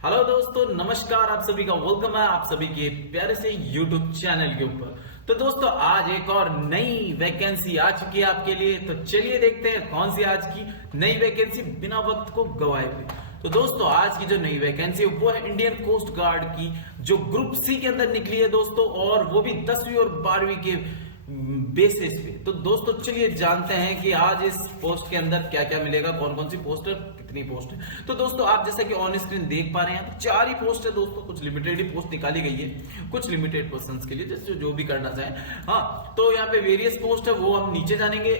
Hello दोस्तों, नमस्कार। आप सभी का वेलकम है आप सभी के प्यारे से यूट्यूब चैनल के ऊपर। तो दोस्तों, आज एक और नई वैकेंसी आ चुकी है आपके लिए। तो चलिए देखते हैं कौन सी आज की नई वैकेंसी बिना वक्त को गवाए हुए। तो दोस्तों, आज की जो नई वैकेंसी है वो है इंडियन कोस्ट गार्ड की, जो ग्रुप सी के अंदर निकली है दोस्तों, और वो भी 10वीं और 12वीं के बेसिस पे। तो दोस्तों चलिए जानते हैं कि आज इस पोस्ट के अंदर क्या क्या मिलेगा, कौन कौन सी पोस्ट है, कितनी पोस्ट है। तो दोस्तों, आप जैसा कि ऑन स्क्रीन देख पा रहे हैं, 4 ही पोस्ट है दोस्तों। कुछ लिमिटेड ही पोस्ट निकाली गई है, कुछ लिमिटेड पर्संस के लिए, जैसे जो भी करना चाहें। हाँ, तो यहाँ पे वेरियस पोस्ट है, वो हम नीचे जानेंगे,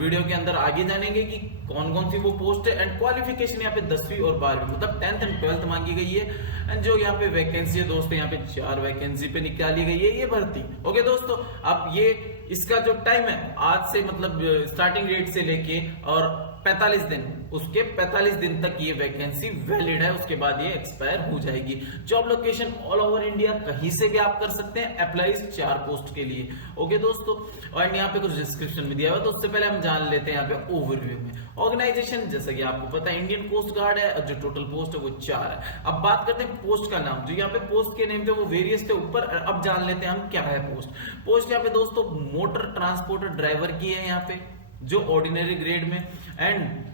वीडियो के अंदर आगे जानेंगे कि कौन कौन सी वो पोस्ट है। एंड क्वालिफिकेशन यहाँ पे 10वीं और 12वीं मतलब 10th एंड 12th मांगी गई है। एंड जो यहाँ पे वैकेंसी है दोस्तों, यहाँ पे 4 वैकेंसी पे निकाली गई है ये भर्ती। ओके दोस्तों, अब ये इसका जो टाइम है आज से, मतलब स्टार्टिंग डेट से लेके और 45 दिन, उसके 45 दिन तक ये वैकेंसी वैलिड है। उसके बाद ये एक्सपायर हो जाएगी। Job location all over India, कहीं से भी आप कर सकते हैं अप्लाई 4 पोस्ट के लिए। ओके दोस्तों, और यहाँ पे कुछ डिस्क्रिप्शन में दिया हुआ, तो उससे पहले हम जान लेते हैं यहाँ पे ओवरव्यू में। ऑर्गेनाइजेशन, जैसा कि आपको पता है, इंडियन कोस्ट गार्ड है, और जो टोटल पोस्ट है वो 4 है। अब बात करते हैं पोस्ट का नाम। जो यहाँ पे पोस्ट के नेम थे वो वेरियस थे ऊपर। अब जान लेते हैं हम क्या है पोस्ट यहाँ पे दोस्तों। मोटर ट्रांसपोर्टर ड्राइवर की है यहाँ पे, जो ऑर्डिनरी ग्रेड में। एंड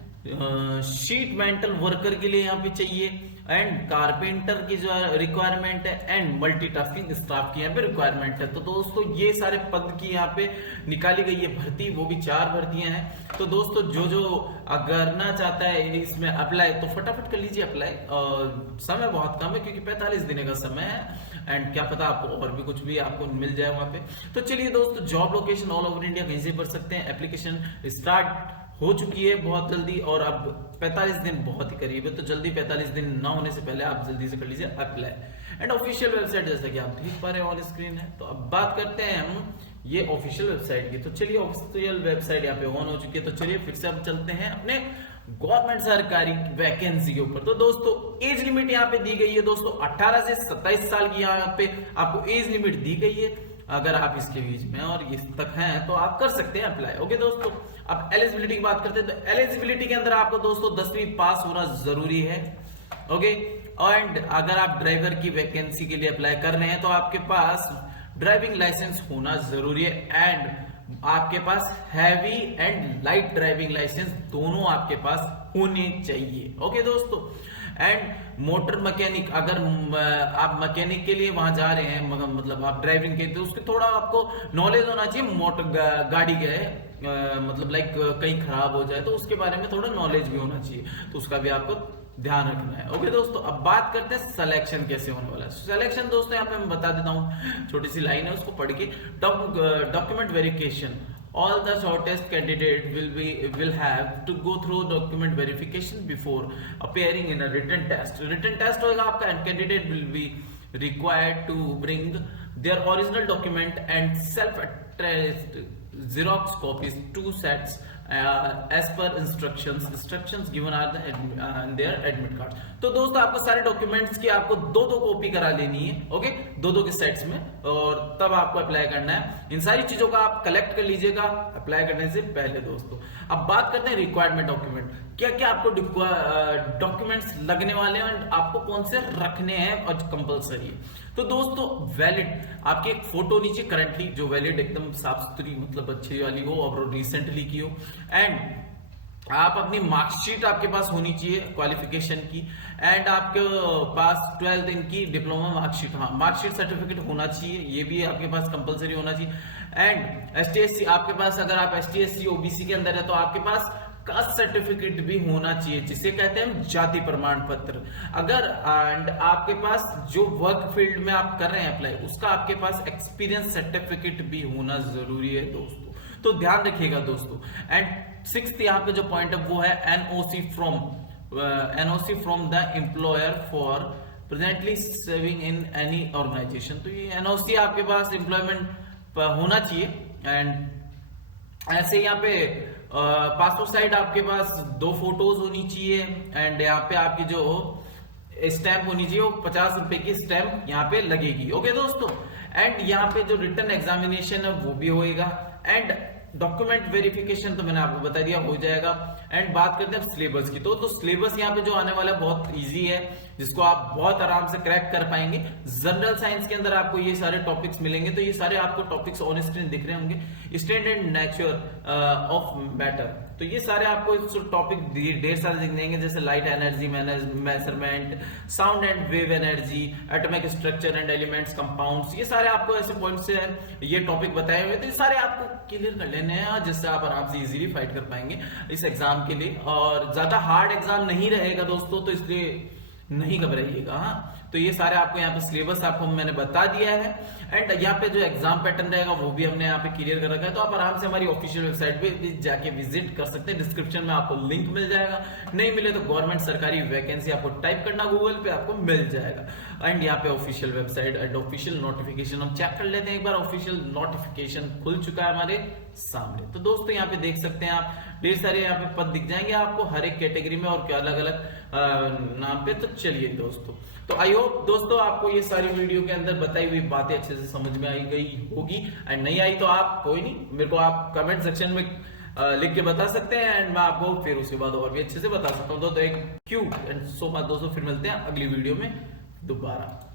शीट मेंटल वर्कर के लिए यहाँ पे चाहिए। एंड कारपेंटर की जो रिक्वायरमेंट है, एंड मल्टीटास्किंग स्टाफ की यहाँ पे रिक्वायरमेंट है। तो दोस्तों, ये सारे पद की यहाँ पे निकाली गई है भर्ती, वो भी 4 भर्तियां हैं। तो दोस्तों, जो करना चाहता है इसमें अप्लाई, तो फटाफट कर लीजिए अप्लाई। समय बहुत कम है, क्योंकि 45 दिन का समय है। एंड क्या पता आपको और भी कुछ भी आपको मिल जाए वहां पे। तो चलिए दोस्तों, job location all over India, कहीं से भर सकते हैं। एप्लीकेशन स्टार्ट हो चुकी है बहुत जल्दी, और अब 45 दिन बहुत ही करीब है। तो जल्दी 45 दिन ना होने से पहले आप जल्दी से कर लीजिए अप्लाई। एंड ऑफिशियल वेबसाइट, जैसा कि आप देख पा रहे हैं ऑन स्क्रीन है। तो अब बात करते हैं हम ये ऑफिशियल वेबसाइट की। तो चलिए, ऑफिशियल वेबसाइट यहाँ पे ऑन हो चुकी है। तो चलिए फिर से अब चलते हैं अपने गवर्नमेंट सरकारी वैकेंसी के ऊपर। तो दोस्तों, एज लिमिट यहाँ पे दी गई है दोस्तों, 18 से 27 साल की यहाँ पे आपको एज लिमिट दी गई है। अगर आप इसके बीच में और इस तक हैं तो आप कर सकते हैं अप्लाई। ओके दोस्तों, अब एलिजिबिलिटी की बात करते हैं। तो एलिजिबिलिटी के अंदर आपको दोस्तों 10वीं पास होना जरूरी है। ओके, एंड अगर आप ड्राइवर की वैकेंसी के लिए अप्लाई कर रहे हैं तो आपके पास ड्राइविंग लाइसेंस होना जरूरी है। एंड आपके पास heavy and light driving licence दोनों आपके पास होने चाहिए। ओके दोस्तों, एंड मोटर मैकेनिक, अगर आप मैकेनिक के लिए वहां जा रहे हैं, मतलब आप ड्राइविंग के, तो उसके थोड़ा आपको नॉलेज होना चाहिए मोटर गाड़ी के, मतलब लाइक कहीं खराब हो जाए तो उसके बारे में थोड़ा नॉलेज भी होना चाहिए। तो उसका भी आपको ध्यान रखना है। ओके दोस्तों, अब बात करते हैं सिलेक्शन कैसे होने वाला है। सिलेक्शन दोस्तों, यहाँ पे मैं बता देता हूँ, छोटी सी लाइन है, उसको पढ़ के। Document verification, all the shortest candidate will have to go through document verification before appearing in a written test. Written test होगा आपका, and candidate will be required to bring their original document and self-attested Xerox copies, 2 sets as per instructions given are in their admit card. तो दोस्तों, आपको सारे documents की आपको 2-2 copy करा लेनी है। ओके, 2-2 के सेट्स में, और तब आपको अप्लाई करना है। इन सारी चीजों का आप कलेक्ट कर लीजिएगा अप्लाई करने से पहले दोस्तों। अब बात करते हैं रिक्वायरमेंट डॉक्यूमेंट, क्या क्या आपको डॉक्यूमेंट्स लगने वाले हैं और आपको कौन से रखने हैं और कंपलसरी है। तो दोस्तों, वैलिड आपकी एक फोटो नीचे करंटली जो वैलिड एकदम साफ सुथरी, मतलब अच्छी वाली हो और रिसेंटली की हो। एंड आप अपनी मार्कशीट आपके पास होनी चाहिए क्वालिफिकेशन की। एंड आपके पास 12th इनकी डिप्लोमा मार्कशीट, हाँ मार्कशीट सर्टिफिकेट होना चाहिए, ये भी आपके पास कंपलसरी होना चाहिए। एंड ST/SC आपके पास, अगर आप ST/SC OBC के अंदर है तो आपके पास कास्ट सर्टिफिकेट भी होना चाहिए, जिसे कहते हैं हम जाति प्रमाण पत्र। अगर एंड आपके पास जो वर्क फील्ड में आप कर रहे हैं अप्लाई, उसका आपके पास एक्सपीरियंस सर्टिफिकेट भी होना जरूरी है दोस्तों। तो ध्यान रखिएगा दोस्तों। एंड 6th यहाँ पे जो पॉइंट है वो है NOC from the employer for presently serving in any organisation. तो ये NOC आपके पास एम्प्लॉयमेंट होना चाहिए। एंड ऐसे यहाँ पे पासपोर्ट साइज आपके पास 2 फोटोज होनी चाहिए। एंड यहाँ पे आपकी जो स्टैंप होनी चाहिए, वो 50 रुपए की स्टैंप यहाँ पे लगेगी। ओके दोस्तों, एंड यहाँ पे जो रिटन एग्जामिनेशन है वो भी होएगा। एंड डॉक्यूमेंट वेरिफिकेशन तो मैंने आपको बता दिया, हो जाएगा। एंड बात करते हैं सिलेबस की, तो सिलेबस यहाँ पे जो आने वाला है बहुत इजी है, जिसको आप बहुत आराम से क्रैक कर पाएंगे। जनरल साइंस के अंदर आपको ये सारे टॉपिक्स मिलेंगे, तो ये सारे आपको टॉपिक्स ऑन स्क्रीन दिख रहे होंगे। Stand and nature of matter, तो ये सारे आपको टॉपिक ढेर सारे दिख देंगे, जैसे light energy measurement, sound and wave energy, atomic structure and elements, compounds, ये सारे आपको ऐसे पॉइंट्स से ये टॉपिक बताए हुए, तो ये सारे आपको क्लियर कर लेने हैं, जिससे आप आराम से इजीली फाइट कर पाएंगे इस एग्जाम के लिए। और ज्यादा हार्ड एग्जाम नहीं रहेगा दोस्तों, तो इसलिए नहीं घबराइएगा। हाँ, तो ये सारे आपको यहाँ पे सिलेबस आपको मैंने बता दिया है। एंड यहाँ पे जो एग्जाम पैटर्न रहेगा वो भी हमने यहाँ पे क्लियर कर रखा है, तो आप आराम से हमारी ऑफिशियल वेबसाइट पे भी जाके विजिट कर सकते हैं। डिस्क्रिप्शन में आपको लिंक मिल जाएगा, नहीं मिले तो गवर्नमेंट सरकारी वैकेंसी आपको टाइप करना गूगल पे, आपको मिल जाएगा। एंड यहाँ पे official website and official notification हम चेक कर लेते हैं एक बार। ऑफिशियल नोटिफिकेशन खुल चुका है हमारे सामने, तो दोस्तों यहाँ पे देख सकते हैं आप, ढेर सारे यहाँ पे पद दिख जाएंगे आपको हर एक कैटेगरी में और क्या अलग अलग नाम पे। तो चलिए दोस्तों, तो आई होप दोस्तों आपको ये सारी वीडियो के अंदर बताई हुई बातें अच्छे से समझ में आई गई होगी। एंड नहीं आई तो आप कोई नहीं, मेरे को आप कमेंट सेक्शन में लिख के बता सकते हैं, एंड मैं आपको फिर उसके बाद और भी अच्छे से बता सकता हूँ। तो एक क्यू एंड सो मच दोस्तों, फिर मिलते हैं अगली वीडियो में दोबारा।